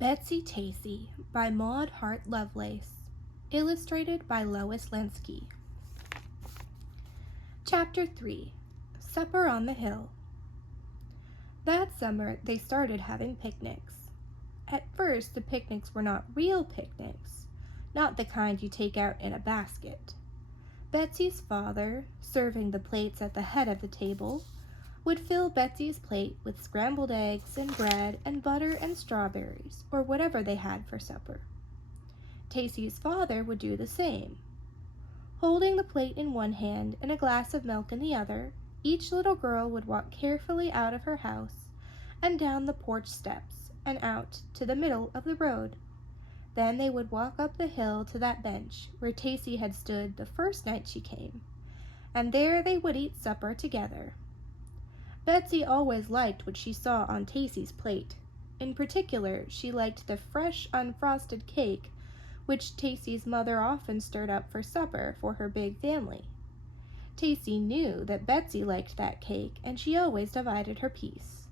Betsy-Tacy by Hart Lovelace. Illustrated by Lois Lenski. Chapter 3. Supper on the Hill. That summer they started having picnics. At first the picnics were not real picnics, not the kind you take out in a basket. Betsy's father, serving the plates at the head of the table, would fill Betsy's plate with scrambled eggs and bread and butter and strawberries, or whatever they had for supper. Tacy's father would do the same. Holding the plate in one hand and a glass of milk in the other, each little girl would walk carefully out of her house and down the porch steps and out to the middle of the road. Then they would walk up the hill to that bench where Tacy had stood the first night she came, and there they would eat supper together. Betsy always liked what she saw on Tacy's plate. In particular, she liked the fresh, unfrosted cake which Tacy's mother often stirred up for supper for her big family. Tacy knew that Betsy liked that cake, and she always divided her piece.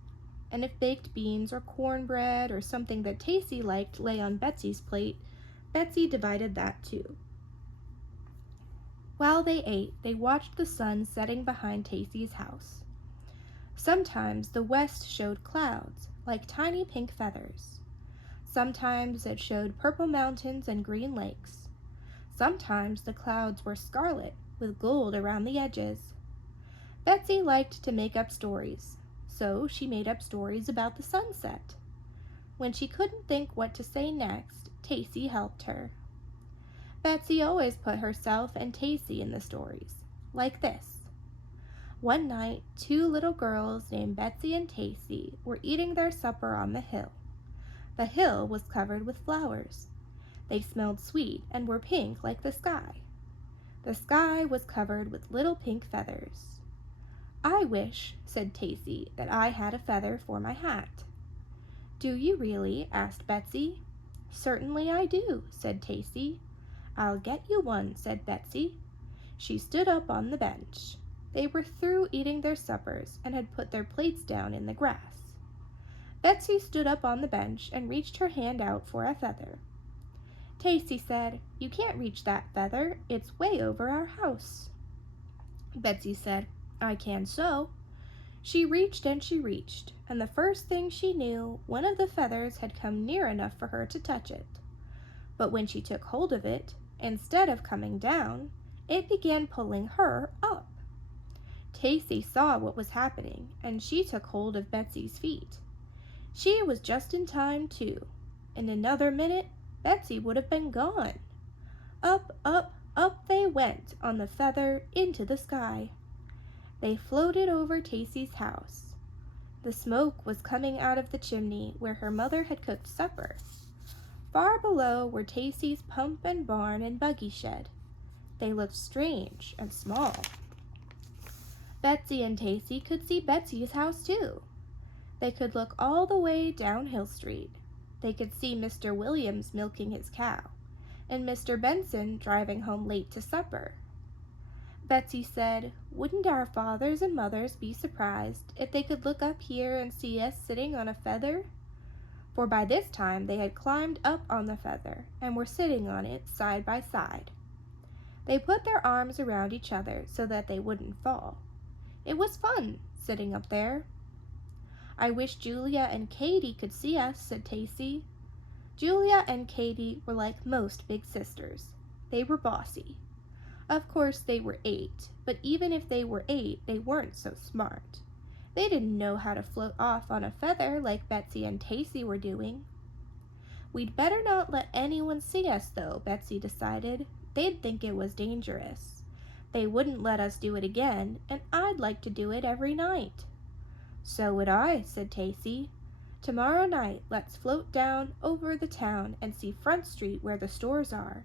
And if baked beans or cornbread or something that Tacy liked lay on Betsy's plate, Betsy divided that too. While they ate, they watched the sun setting behind Tacy's house. Sometimes the west showed clouds, like tiny pink feathers. Sometimes it showed purple mountains and green lakes. Sometimes the clouds were scarlet, with gold around the edges. Betsy liked to make up stories, so she made up stories about the sunset. When she couldn't think what to say next, Tacy helped her. Betsy always put herself and Tacy in the stories, like this. One night, two little girls named Betsy and Tacy were eating their supper on the hill. The hill was covered with flowers. They smelled sweet and were pink like the sky. The sky was covered with little pink feathers. "I wish," said Tacy, "that I had a feather for my hat." "Do you really?" asked Betsy. "Certainly I do," said Tacy. "I'll get you one," said Betsy. She stood up on the bench. They were through eating their suppers and had put their plates down in the grass. Betsy stood up on the bench and reached her hand out for a feather. Tacy said, "You can't reach that feather. It's way over our house." Betsy said, "I can so." She reached, and the first thing she knew, one of the feathers had come near enough for her to touch it. But when she took hold of it, instead of coming down, it began pulling her up. Tacy saw what was happening, and she took hold of Betsy's feet. She was just in time, too. In another minute, Betsy would have been gone. Up, up, up they went on the feather into the sky. They floated over Tacy's house. The smoke was coming out of the chimney where her mother had cooked supper. Far below were Tacy's pump and barn and buggy shed. They looked strange and small. Betsy and Tacy could see Betsy's house too. They could look all the way down Hill Street. They could see Mr. Williams milking his cow, and Mr. Benson driving home late to supper. Betsy said, "Wouldn't our fathers and mothers be surprised if they could look up here and see us sitting on a feather?" For by this time they had climbed up on the feather and were sitting on it side by side. They put their arms around each other so that they wouldn't fall. It was fun, sitting up there. "I wish Julia and Katie could see us," said Tacy. Julia and Katie were like most big sisters. They were bossy. Of course they were 8, but even if they were 8, they weren't so smart. They didn't know how to float off on a feather like Betsy and Tacy were doing. "We'd better not let anyone see us, though," Betsy decided. "They'd think it was dangerous. They wouldn't let us do it again, and I'd like to do it every night." "So would I," said Tacy. "Tomorrow night let's float down over the town and see Front Street where the stores are."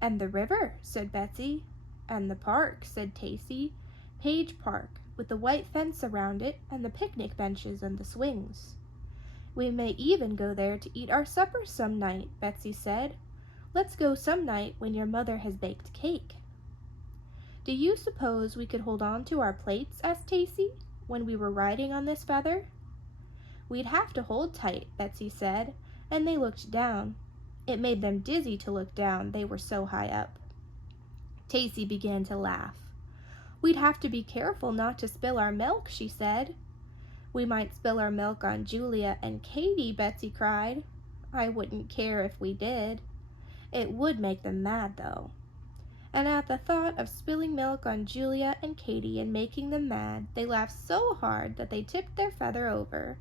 "And the river," said Betsy. "And the park," said Tacy. "Page Park, with the white fence around it and the picnic benches and the swings." "We may even go there to eat our supper some night," Betsy said. "Let's go some night when your mother has baked cake." "Do you suppose we could hold on to our plates," asked Tacy, "when we were riding on this feather?" "We'd have to hold tight," Betsy said, and they looked down. It made them dizzy to look down, they were so high up. Tacy began to laugh. "We'd have to be careful not to spill our milk," she said. "We might spill our milk on Julia and Katie," Betsy cried. "I wouldn't care if we did. It would make them mad, though." And at the thought of spilling milk on Julia and Katie and making them mad, they laughed so hard that they tipped their feather over.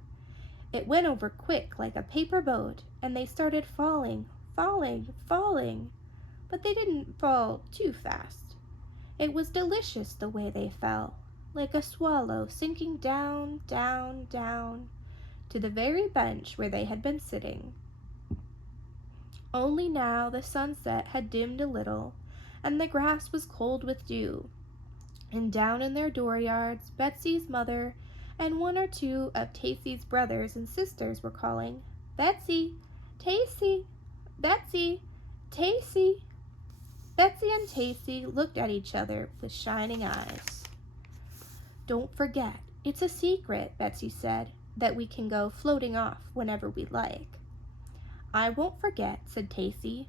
It went over quick like a paper boat, and they started falling, falling. But they didn't fall too fast. It was delicious the way they fell, like a swallow sinking down, down, down, to the very bench where they had been sitting. Only now the sunset had dimmed a little, and the grass was cold with dew, and down in their dooryards Betsy's mother and one or two of Tacy's brothers and sisters were calling, "Betsy, Tacy, Betsy, Tacy." Betsy and Tacy looked at each other with shining eyes. "Don't forget, it's a secret," Betsy said, "that we can go floating off whenever we like." "I won't forget," said Tacy.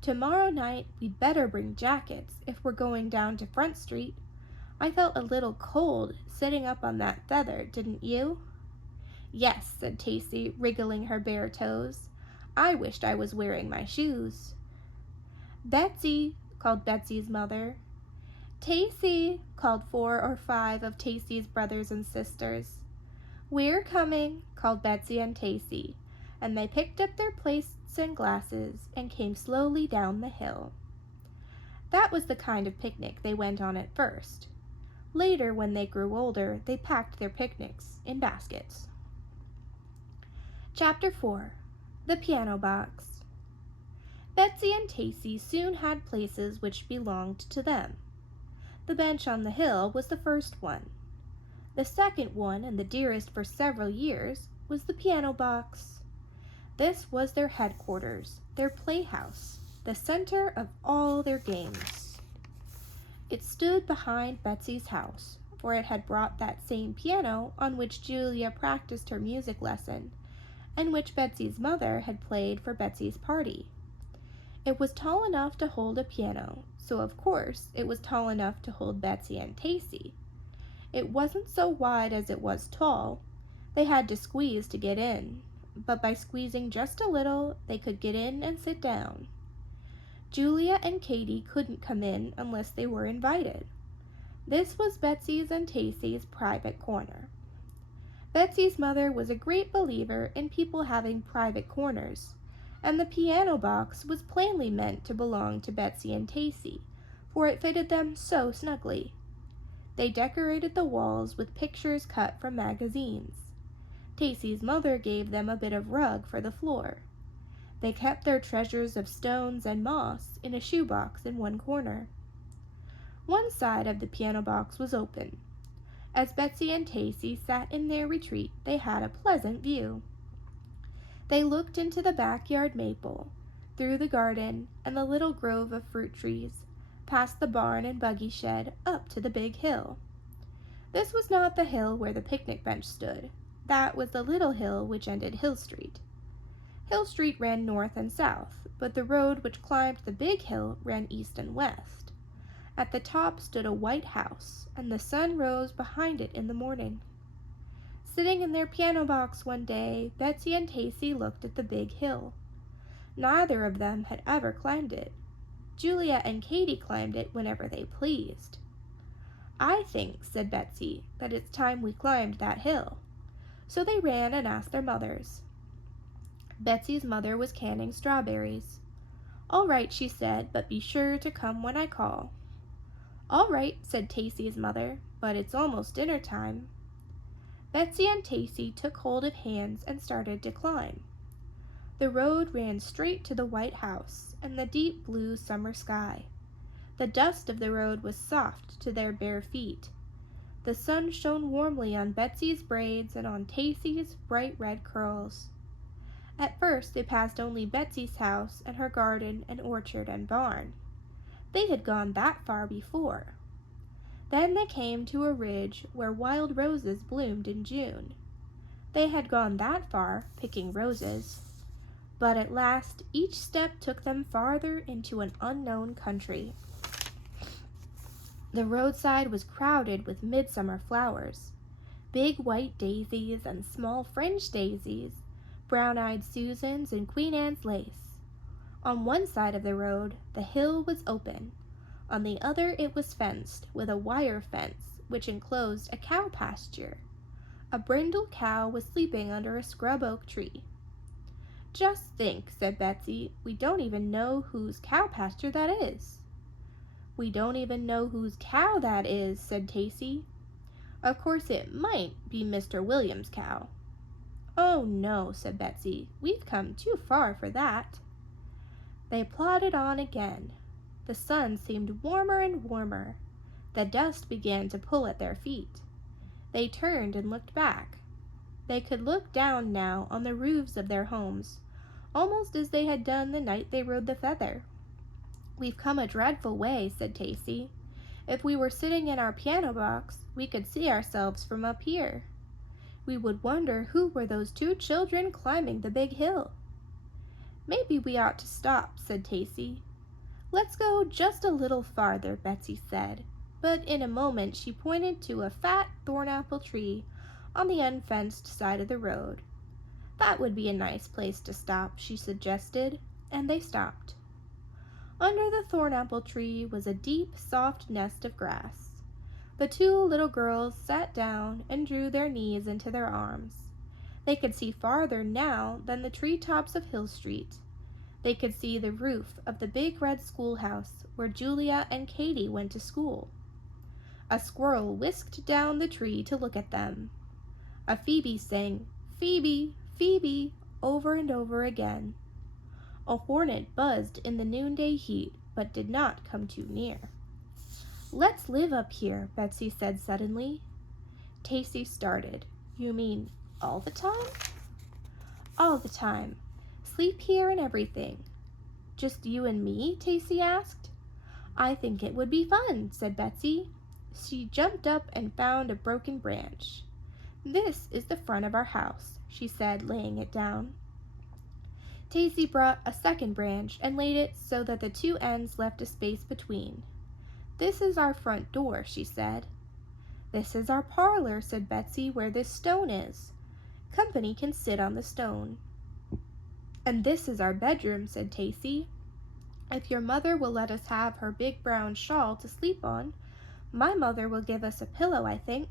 "Tomorrow night we'd better bring jackets if we're going down to Front Street. I felt a little cold sitting up on that feather, didn't you?" "Yes," said Tacy, wriggling her bare toes. "I wished I was wearing my shoes." "Betsy," called Betsy's mother. "Tacy," called 4 or 5 of Tacy's brothers and sisters. "We're coming," called Betsy and Tacy, and they picked up their plates and glasses and came slowly down the hill. That was the kind of picnic they went on at first. Later, when they grew older, they packed their picnics in baskets. Chapter 4. The Piano Box. Betsy and Tacy soon had places which belonged to them. The bench on the hill was the first one. The second one, and the dearest for several years, was the piano box. This was their headquarters, their playhouse, the center of all their games. It stood behind Betsy's house, for it had brought that same piano on which Julia practiced her music lesson, and which Betsy's mother had played for Betsy's party. It was tall enough to hold a piano, so of course it was tall enough to hold Betsy and Tacy. It wasn't so wide as it was tall. They had to squeeze to get in, but by squeezing just a little, they could get in and sit down. Julia and Katie couldn't come in unless they were invited. This was Betsy's and Tacy's private corner. Betsy's mother was a great believer in people having private corners, and the piano box was plainly meant to belong to Betsy and Tacy, for it fitted them so snugly. They decorated the walls with pictures cut from magazines. Tacy's mother gave them a bit of rug for the floor. They kept their treasures of stones and moss in a shoebox in one corner. One side of the piano box was open. As Betsy and Tacy sat in their retreat, they had a pleasant view. They looked into the backyard maple, through the garden and the little grove of fruit trees, past the barn and buggy shed, up to the big hill. This was not the hill where the picnic bench stood. That was the little hill which ended Hill Street. Hill Street ran north and south, but the road which climbed the big hill ran east and west. At the top stood a white house, and the sun rose behind it in the morning. Sitting in their piano box one day, Betsy and Tacy looked at the big hill. Neither of them had ever climbed it. Julia and Katie climbed it whenever they pleased. "I think," said Betsy, "that it's time we climbed that hill." So they ran and asked their mothers. Betsy's mother was canning strawberries. "All right," she said, "but be sure to come when I call." "All right," said Tacy's mother, "but it's almost dinner time." Betsy and Tacy took hold of hands and started to climb. The road ran straight to the white house and the deep blue summer sky. The dust of the road was soft to their bare feet. The sun shone warmly on Betsy's braids and on Tacy's bright red curls. At first they passed only Betsy's house and her garden and orchard and barn. They had gone that far before. Then they came to a ridge where wild roses bloomed in June. They had gone that far, picking roses. But at last each step took them farther into an unknown country. The roadside was crowded with midsummer flowers, big white daisies and small fringed daisies, brown-eyed Susans and Queen Anne's lace. On one side of the road, the hill was open. On the other it was fenced with a wire fence which enclosed a cow pasture. A brindle cow was sleeping under a scrub oak tree. "Just think," said Betsy, "we don't even know whose cow pasture that is." "We don't even know whose cow that is," said Tacy. "Of course it might be Mr. William's cow." "Oh no," said Betsy, "we've come too far for that." They plodded on again. The sun seemed warmer and warmer. The dust began to pull at their feet. They turned and looked back. They could look down now on the roofs of their homes, almost as they had done the night they rode the feather. "We've come a dreadful way," said Tacy. "If we were sitting in our piano box, we could see ourselves from up here. We would wonder who were those two children climbing the big hill." "Maybe we ought to stop," said Tacy. "Let's go just a little farther," Betsy said, but in a moment she pointed to a fat thornapple tree on the unfenced side of the road. "That would be a nice place to stop," she suggested, and they stopped. Under the thornapple tree was a deep, soft nest of grass. The two little girls sat down and drew their knees into their arms. They could see farther now than the treetops of Hill Street. They could see the roof of the big red schoolhouse where Julia and Katie went to school. A squirrel whisked down the tree to look at them. A phoebe sang, "Phoebe, Phoebe," over and over again. A hornet buzzed in the noonday heat, but did not come too near. "Let's live up here," Betsy said suddenly. Tacy started. "You mean all the time?" "All the time. Sleep here and everything." "Just you and me?" Tacy asked. "I think it would be fun," said Betsy. She jumped up and found a broken branch. "This is the front of our house," she said, laying it down. Tacy brought a second branch and laid it so that the two ends left a space between. "This is our front door," she said. "This is our parlor," said Betsy, "where this stone is. Company can sit on the stone." "And this is our bedroom," said Tacy. "If your mother will let us have her big brown shawl to sleep on, my mother will give us a pillow, I think."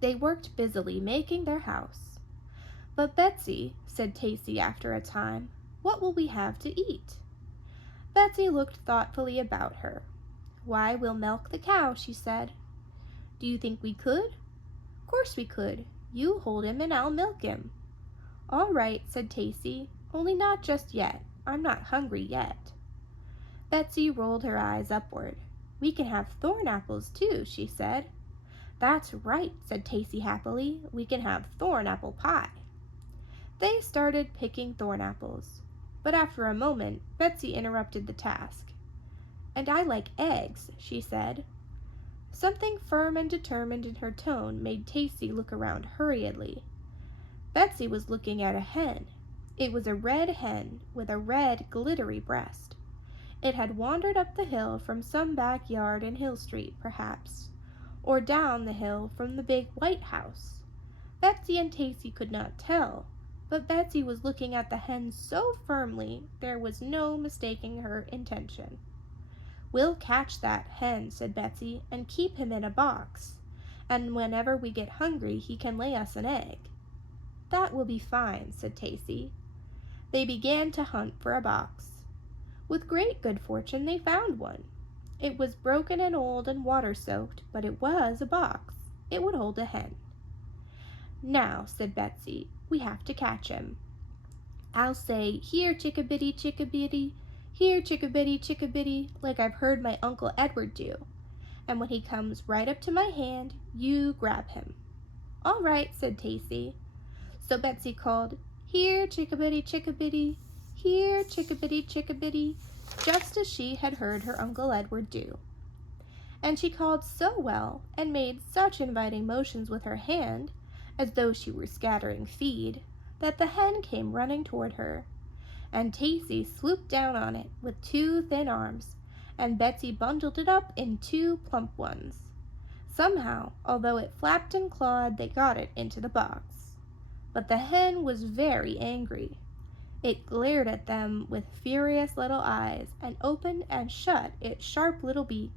They worked busily making their house. "But Betsy," said Tacy after a time, "what will we have to eat?" Betsy looked thoughtfully about her. "Why, we'll milk the cow," she said. "Do you think we could?" "Course we could. You hold him and I'll milk him." "All right," said Tacy, "only not just yet. I'm not hungry yet." Betsy rolled her eyes upward. "We can have thorn apples too," she said. "That's right," said Tacy happily. "We can have thorn apple pie." They started picking thorn apples, but after a moment Betsy interrupted the task. "And I like eggs," she said. Something firm and determined in her tone made Tacy look around hurriedly. Betsy was looking at a hen. It was a red hen with a red, glittery breast. It had wandered up the hill from some backyard in Hill Street, perhaps, or down the hill from the big white house. Betsy and Tacy could not tell, but Betsy was looking at the hen so firmly there was no mistaking her intention. "We'll catch that hen," said Betsy, "and keep him in a box, and whenever we get hungry he can lay us an egg." "That will be fine," said Tacy. They began to hunt for a box. With great good fortune they found one. It was broken and old and water-soaked, but it was a box. It would hold a hen. "Now," said Betsy, "we have to catch him. I'll say, 'Here, chickabiddy, chickabiddy, here, chickabiddy, chickabiddy,' like I've heard my Uncle Edward do. And when he comes right up to my hand, you grab him." "All right," said Tacy. So Betsy called, "Here, chickabiddy, chickabiddy, here, chickabiddy, chickabiddy," just as she had heard her Uncle Edward do. And she called so well and made such inviting motions with her hand, as though she were scattering feed, that the hen came running toward her. and Tacy swooped down on it with 2 thin arms, and Betsy bundled it up in 2 plump ones. Somehow, although it flapped and clawed, they got it into the box. But the hen was very angry. It glared at them with furious little eyes, and opened and shut its sharp little beak,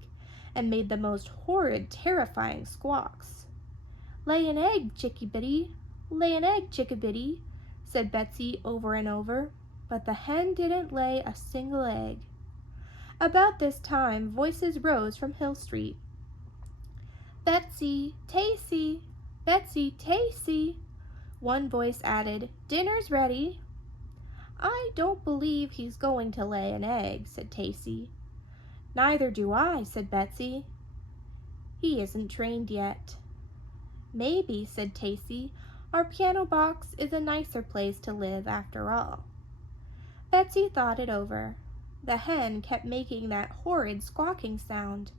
and made the most horrid, terrifying squawks. "Lay an egg, Chickabiddy! Lay an egg, Chickabiddy!" said Betsy over and over, but the hen didn't lay a single egg. About this time, voices rose from Hill Street. "Betsy-Tacy! Betsy-Tacy!" One voice added, "Dinner's ready." "I don't believe he's going to lay an egg," said Tacy. "Neither do I," said Betsy. "He isn't trained yet." "Maybe," said Tacy, "our piano box is a nicer place to live after all." Betsy thought it over. The hen kept making that horrid squawking sound.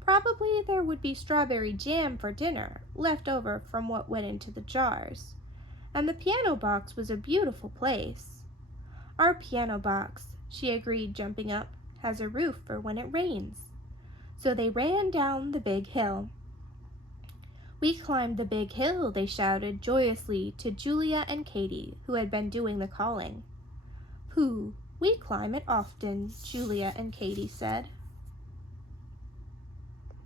Probably there would be strawberry jam for dinner, left over from what went into the jars. And the piano box was a beautiful place. "Our piano box," she agreed, jumping up, "has a roof for when it rains." So they ran down the big hill. "We climbed the big hill," they shouted joyously to Julia and Katie, who had been doing the calling. "Pooh, we climb it often," Julia and Katie said.